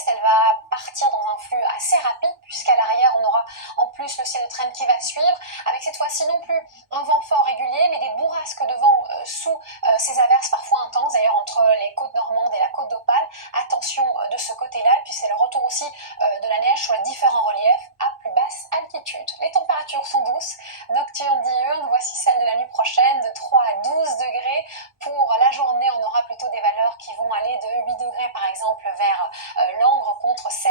l'ouest, elle va partir dans un flux assez rapide, puisqu'à l'arrière, on aura en plus le ciel de traîne qui va suivre, avec cette fois-ci non plus un vent fort régulier, mais des bourrasques de vent sous ces averses parfois intenses, d'ailleurs entre les côtes normandes et la côte d'Opale. Attention de ce côté-là, puis c'est le retour aussi de la neige sur les différents reliefs à plus basse altitude. Les températures sont douces, nocturnes, diurnes, voici celle de la nuit prochaine, de 3 à 12 degrés. Pour la journée, on aura plutôt des valeurs qui vont aller de 8 degrés par exemple vers Langres, contre 16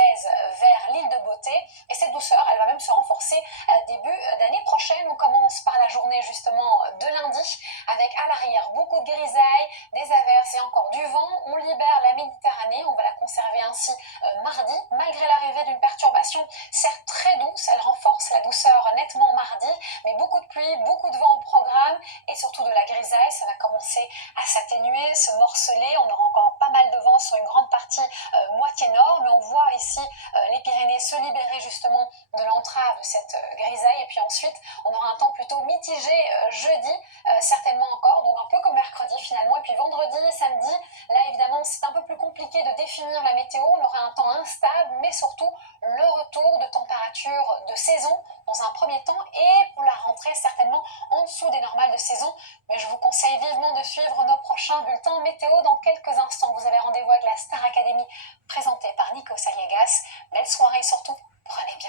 vers l'île de Beauté. Et cette douceur, elle va même se renforcer début d'année prochaine. On commence par la journée justement de lundi, avec à l'arrière beaucoup de grisailles, des averses et encore du vent. On libère la Méditerranée, on va la conserver ainsi mardi, malgré l'arrivée d'une perturbation certes très douce, elle renforce la douceur nettement mardi, mais beaucoup de pluie, beaucoup de vent au programme et surtout de la grisaille. Ça va commencer à s'atténuer, se morceler. On aura encore pas mal de vent sur une grande partie moitié nord, mais on voit ici les Pyrénées se libérer justement de l'entrave de cette grisaille. Et puis ensuite, on aura un temps plutôt mitigé jeudi, certainement encore, donc un peu comme mercredi finalement. Et puis vendredi et samedi, là évidemment, c'est un peu plus compliqué de définir la météo. On aura un temps instable, mais surtout le retour de températures de saison dans un premier temps et pour la rentrée certainement en dessous des normales de saison. Mais je vous conseille vivement de suivre nos prochains bulletins météo dans quelques instants. Vous avez rendez-vous avec la Star Academy présentée par Nico Saliegas. Belle soirée et surtout, prenez bien